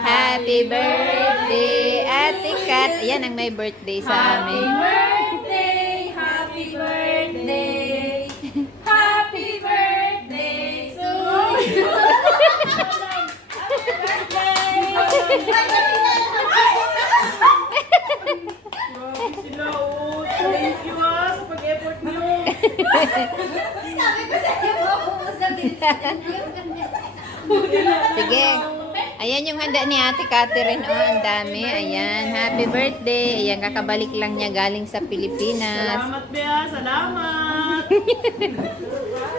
Happy birthday, Ate Kat. Ayan ang may birthday sa amin. birthday! Happy birthday! Happy birthday to you! Sila, oh. Thank you sa pag-effort niyo. Sabi ko sa iyo, sabihin Sige. Ayan yung handa ni Ate Catherine. Oh, ang dami. Ayan. Happy birthday. Ayan, kakabalik lang niya galing sa Pilipinas. Salamat, Bea. Salamat.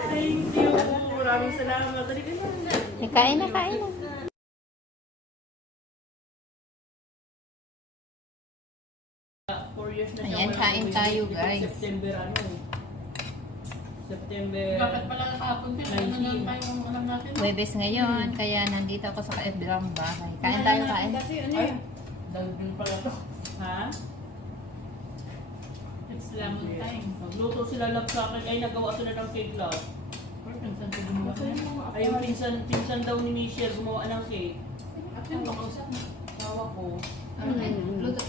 Thank you. Maraming salamat. Halika na. Kain na, kain na. 4 years na siya. Ayan, walang kain uwi. tayo, Dito guys. September September Dapat pala kahapon din, ano lang pa yung alam natin. Huwebes ngayon, kaya nandito ako sa kaebilang bahay. Kain tayo, kain. Kasi ano Ay, yun? dagdag pala to. Ha? It's lemon time. Magluto sila love sa akin. Ay, nagawa sila ng cake love. Or minsan ko gumawa na yun. Ay, yung pinsan daw ni Michelle gumawa ng cake. At yun, makausap mo. Tawa ko. Ano na yun? Luto.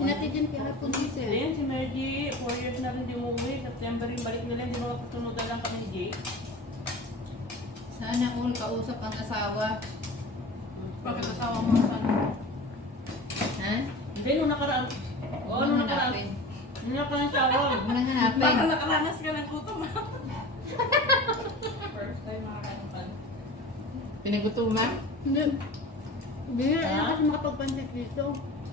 Hinatid yun kahapon din sir. Ayan, si Mergy, 4 years na rin di umuwi. September yung balik nila, hindi makapatunodan lang kami ni Jake. Sana all kausap ang asawa. Bakit asawa mo sana? Ha? Hindi, nung nakaraan. Oo, nung nakaraan. hanapin. Nung nakaraan siya, oo. Huwag mo nang hanapin. nakaranas ka ng gutom ha? First time makakanupan. Pinagutuman? Hindi. Bihira Ha? na kasi makapagpansit dito.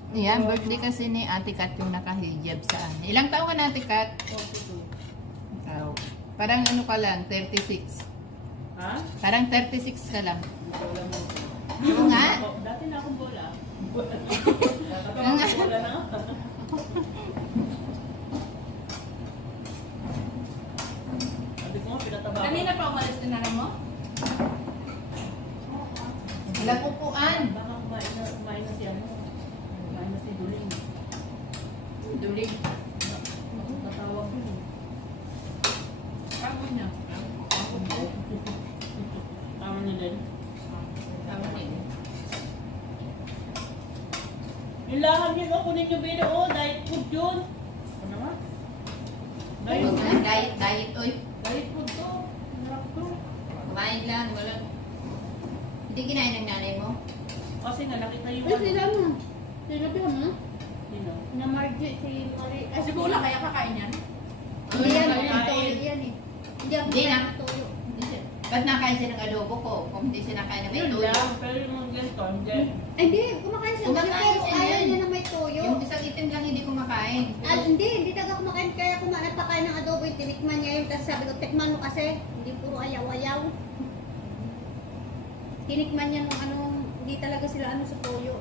Ayan, birthday kasi ni Ate Kat yung nakahijab sa amin. Ilang taon ka na, Ate Kat? 42. Oh, parang ano ka lang, 36. Ha? Parang 36 ka lang. Bola mo. Oo nga. Oh, dati na akong bola. Bola Oo nga. Bola na. Sabi ko nga, pinataba ko. Kanina pa umalis din na mo? Walang upuan. Baka kumain na siya mo. Kumain na si Duling. Dulig. Tatawag ko eh. Bago niya. Tama niya din. Tama din. Yung laham yun, oh, kunin yung video, oh, diet food yun. Ano nga? Huwag na, diet, oy. Diet food to. Sarap to. Kumain lang, wala. Hindi kinain ng nanay mo? Kasi nga, nakita yung Ay, sila mo. Sila ba mo? Sino? Na Margie, si Marie. Ay, siguro lang kaya kakain yan. Hindi yan, kain. yan eh. Hindi ako Hindi na. kakain ng toyo. Ba't nakain siya ng adobo ko? Kung hindi siya nakain na may Yun tuyo. lang, pero yung mga ganito, hindi. Ay, hindi. Kumakain siya. Kumakain Pero siya ayaw yan. niya na may toyo. Yung isang itim lang hindi kumakain. Hindi talaga kumakain. Kaya nagpakain ng adobo, yung tinikman niya yun. Kasi sabi ko, tikman mo kasi. Hindi puro ayaw-ayaw. Tinikman niya nung ano, hindi talaga sila ano sa toyo.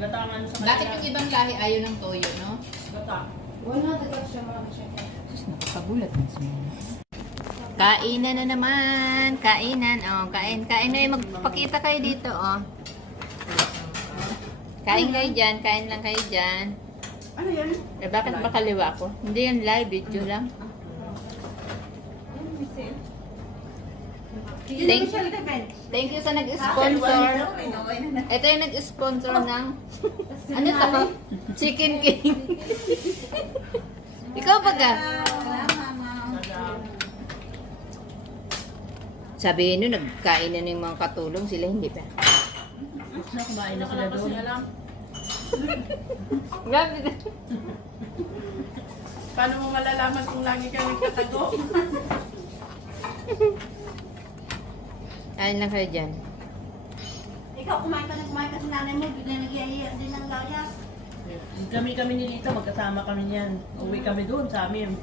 Gatangan sa Bakit yung ibang lahi ayaw ng toyo, no? Gata. Wala, talaga siya marami siya. Tapos nakakagulat na siya. Kainan na naman. Kainan. Oh, kain. Kain na. Magpakita kayo dito, oh. Kain kayo dyan. Kain lang kayo dyan. Ano yan? Eh, bakit ba kaliwa ko? Hindi yan live. Video lang. Thank you sa nag-sponsor. Ito yung nag-sponsor ng ano to? Chicken King. Ikaw pa ka? Sabi nyo, nagkain na ng mga katulong sila, hindi pa. Na kumain na sila doon. Grabe na. Paano mo malalaman kung lagi ka nagtatago? Kain lang kayo dyan. Ikaw kumain ka sa nanay mo, bigla nag-iiyak din ng laya. Kami ni Lita, magkasama kami niyan. Uwi kami doon sa amin.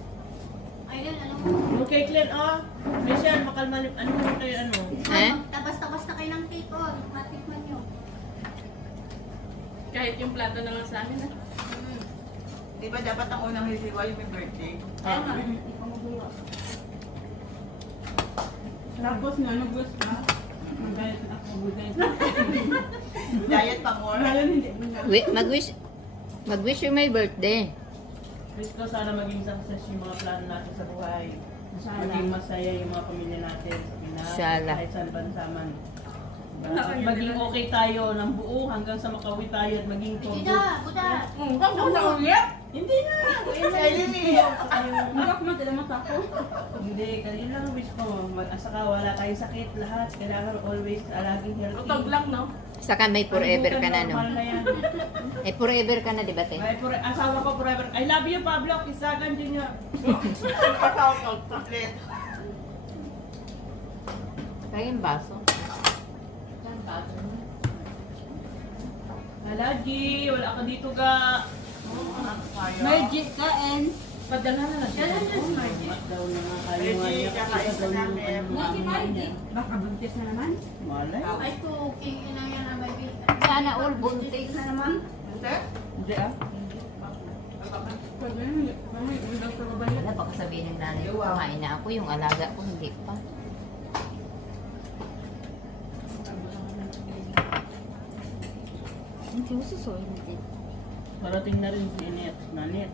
Ayun, ano? Yung kay Glenn, Michelle, makalma, ano kayo, ano? Eh? Tabas-tabas na kayo ng cake, matikman nyo. Kahit yung plato na lang sa amin. Di ba dapat ang unang hisiwa yung may birthday? Tapos nga, nag-wish ka. Mag-diet na ako. Diet pa more. Hindi. Mag-wish yung may birthday. Wish ko sana maging success yung mga plano natin sa buhay. Sana. Maging masaya yung mga pamilya natin sa Pinas. Inshallah. Kahit saan bansa man. Diba? At maging okay tayo ng buo hanggang sa makawi tayo at maging Hindi na, buta. Hindi na! Ellie! Hindi ako magdalamat ako. Hindi, yun lang ang wish ko. Saka wala tayong sakit lahat. Kailangan always laging healthy. Utog lang, no? Saka may forever ka na, no? Normal na yan. Eh, forever ka na, di ba, te? Asawa ko forever. I love you, Pablo. Kisagan Junior. Pagkakot, komplet. Kaya yung baso. Hala, G. Wala ka dito, ga. Magic ka, and... Padala na lang siya. Daw na nga kayo nga niya. Kakain Daw na yung namin. ano niya. Baka buntis na naman. Malay. Ay, cooking na yan ang baby. Sana all buntis. Na naman. Hindi? Hindi ah. Pag ganun, may ulang sa babae. Wala, baka sabihin ng nanay ko, kumain na ako, yung alaga ko, hindi pa. Hindi ko susoy, hindi. Parating na rin si Inet. Nanit.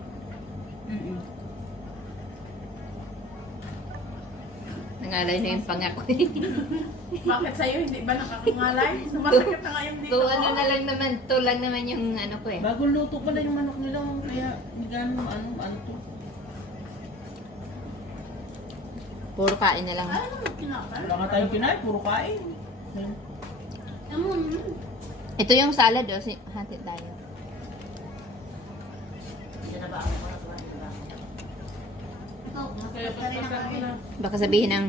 Nangalay na yung pangako. Bakit sa'yo hindi ba nakakangalay? Sumasakit na nga yung dito. To ano na lang naman, to lang naman yung ano ko eh. Bagong luto pala yung manok nila. Kaya hindi gano'n ano to. Puro kain na lang. Ano mo kinakain? Wala nga tayong kinain. Puro kain. Ano mo? Ito yung salad, oh. Hatid tayo. Ikaw, Kaya pa rin paspasan mo na. Baka sabihin ng,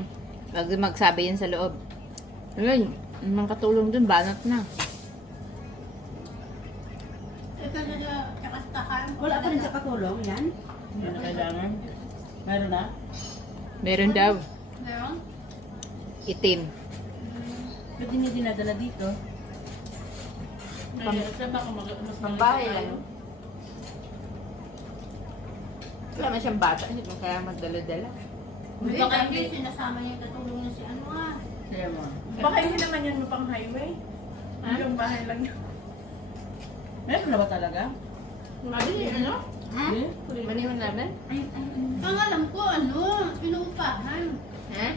wag magsabi yan sa loob. Ayun, yung katulong dun, banat na. Ito na kakastakan. Wala pa rin sa katulong, yan? Hindi na kailangan. Meron na? Meron daw, Meron? itim. Pwede niya dinadala dito. Kaya siya baka mas Pambahay lang. Wala man siyang bata, hindi mo kaya magdala-dala. Hindi, kasi sinasama niya yung katulong niya si ano ah. Kaya mo. Baka hindi naman yan pang highway. Yung bahay lang yun. Meron na ba talaga? Mali, ano? Ha? Hindi. Maniwan namin? Ang alam ko, ano, inuupahan. Ha?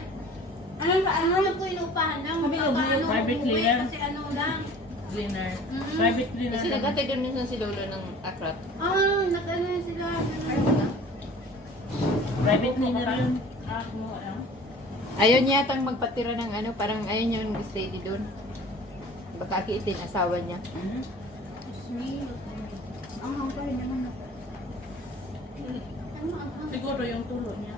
Ano ba, ano alam ko inuupahan lang. Sabi ko, Ano, private umuwi cleaner. kasi ano lang. Cleaner. Mhm. Private cleaner. Kasi nagkatay doon minsan si Lolo ng akrat. Ah, nag-ano yun sila. Ano, Private cleaner yun. Ah, kumuha lang. Ayaw niya yatang magpatira ng ano, parang ayaw niya yung steady doon. Baka akitin asawa niya. Mhm. ang hangpa rin naman. Ano, Siguro yung tulo niya.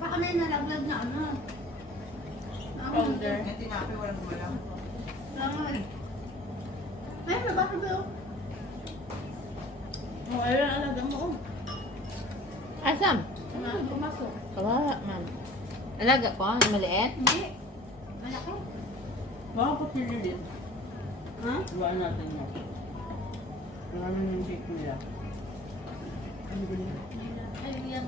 baka may nalaglag na ano. Powder. Yung tinapay, walang gumalang. Langoy. Ay, nabasa ba yun? Oh, ayun ang alaga mo. Oh. Asam? Pumasok. Kawawa man. Alaga ko, yung maliit. Hindi. Malaki. Baka papili din. Ha? Iwaan natin mo. Maraming yung cake nila. Ay, yan.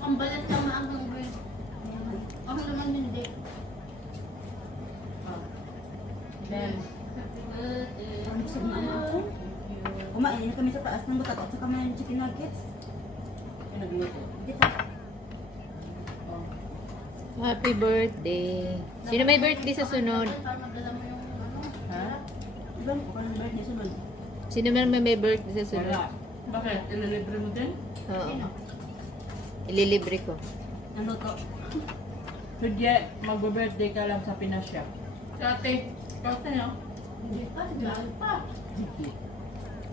Ang balat lang maagang bread. Ako naman hindi. Then, Ang gusto ng anak ko. Kumain na kami sa taas ng butat at saka may chicken nuggets. yung nagluto. Dito. Oh. Happy birthday. Sino may birthday sa sunod? Para magdala mo yung ano. Ha? Iban ko kung birthday sunod. Sino man may birthday sa sunod? Wala. Bakit? Ililibre mo din? Oo. Ililibre ko. Ang luto. So, Jet, magbe-birthday ka lang sa Pinas siya. Dati. Dati no? Hindi pa, dahil pa.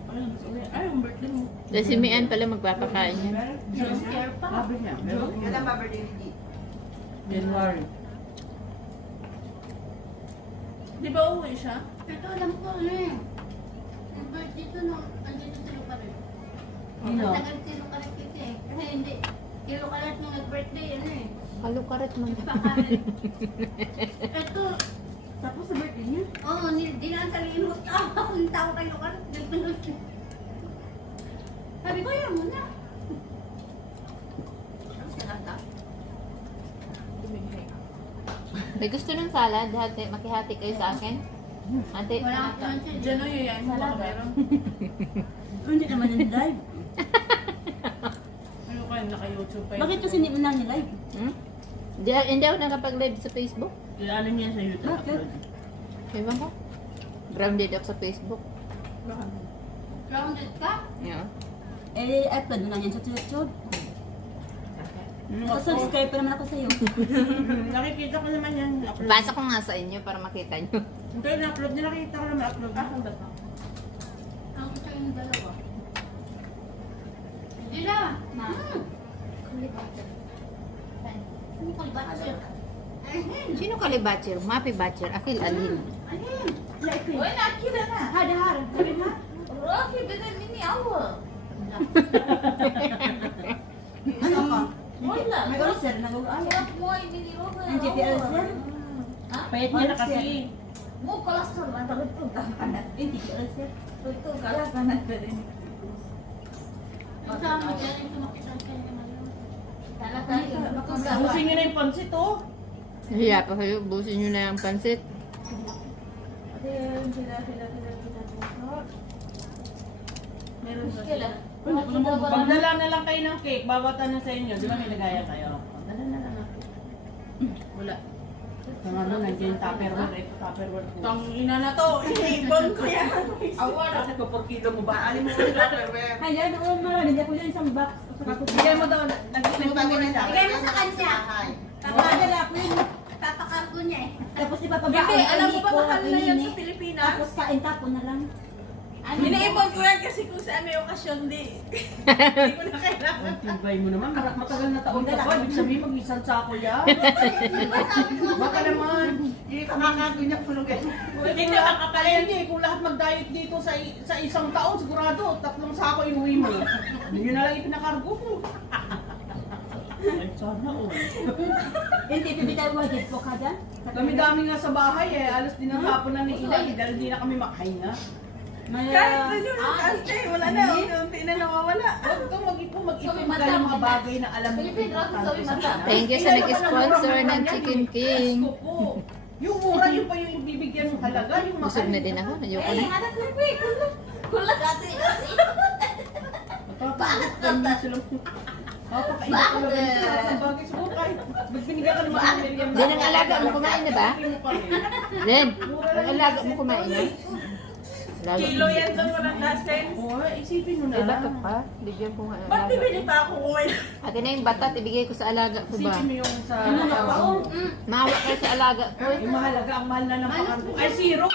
Ay, gusto ko yan. Ay, ang birthday mo. Dahil si Mian pala magpapakain niya. Don't care pa. Sabi niya, meron. Kailan ba birthday ni G? January. Di ba uwi siya? Ito alam ko ano eh. Yung birthday ko nung andito sa Lucaret. Ano? Tagal si Lucaret kasi eh. Kasi hindi. Si Lucaret nung nag-birthday, ano eh. Kalukarat man. Pakain. Ito, Tapos sa birthday niya. oo, di na sa limot. Ang tao kay Lucaret. Sabi ko, yan muna. Tapos ka nata? May gusto ng salad? Makihati kayo sa akin? Ate, Wala akong Diyan o yun, mo baka meron. Hindi naman yung live. Ano kayo, naka-YouTube pa yun. Bakit kasi hindi mo na niya live? Hindi ako nakapag-live sa Facebook. Ano niya sa YouTube Bakit? upload? Ewan ko. Grounded ako sa Facebook. grounded ka? Yeah. Eh, upload mo na yan sa YouTube. Subscribe pa naman ako sa'yo. Nakikita ko naman yan. Upload. Basa ko nga sa inyo para makita nyo. Ito yung upload niya, nakita ko naman upload. Ah, ba ito? Ang gusto yung dalawa. Hindi na. Ma. Kulibatcher. Ano kulibatcher? Sino ka batcher? Mapi batcher. Akil alin. Uy, nakila na. Hada hara. Sabi mo? Rocky, bitin ini awa. Ano ka? Wala. May ulcer, nag-uaya. Sarap mo ay biniro na. Ang GPL sir? Ha? Payat niya na kasi. Mo kolesterol na takot ko kapanat. Hindi GPL sir. Ito kalapanat na rin. Ito mo dyan yung tumakitan ka naman yun. Talaga Busin niyo na yung pansit, oh. Hiya pa kayo. Busin nyo na yung pansit. Meron ba? Kila. Pagdala na lang kayo ng cake, babata na sa inyo. Di ba may lagaya kayo? Dala na lang natin. Wala. Ang ano, nandiyan Tupperware. Ito Tupperware po. Tang ina na to. Iibon ko yan. Awa. Kasi ko per kilo mo ba? Alim mo ko yung Tupperware. Ayan, oo, marami. Hindi ako yan isang box. Bigay mo daw. Nagtutulungan na lang. Bigay mo sa kanya. Papadala ko yun. Papakargo niya eh. Tapos ipapabaon. Hindi, alam mo ba ko, mahal na yan pinili. sa Pilipinas? Tapos kain tapon na lang. Iniipon ko yan kasi kung saan may okasyon di. Hindi ko na kailangan. Ang tibay mo naman. Matagal na taon ka pa. Ibig sabihin mag-isang sako yan. Baka naman. Hindi ka makakagunya pulugan. Hindi ka makakalayan niya eh. Kung lahat mag-diet dito sa isang taon, sigurado, 3 sako inuwi mo. Hindi nyo na lang ipinakargo mo. Ay, sana oh. Hindi, pibitaw wajid po ka dyan. Dami-dami nga sa bahay eh. Alas din ang hapon na ni Inay. Dahil di na kami makahinga. May, Kahit na yun, kasi wala na. Unti na nawawala. Huwag kang mag-ipon Sabi, ka ng mga madam, bagay na alam mo. Pilipin, sabi, madam. Thank you sa nag-sponsor ng Chicken King. Gusto po. Yung mura, yung pa yung bibigyan ng halaga. Yung mahal. Busog na din ako. Ayoko Eh, na. hanap na po eh. Kulak kasi. Bakit sila? Papakain ko lang sa bagay sa buhay. Ba't binigyan ka ng mga Miriam? Din, ang alaga mo kumain na ba? Din, ang alaga mo kumain na? Alaga Kilo mo. yan doon, walang lasen. Oo, isipin mo na May lang. bato pa. Bigyan ko nga Ba't alaga. bibili pa ako kumain? Akin na yung batat, ibigay ko sa alaga ko ba? Isipin mo yung sa... ano na pa, oh. Mahawa kayo sa alaga ko. Yung mahalaga, ang mahal na ng pakargo. Ay, zero!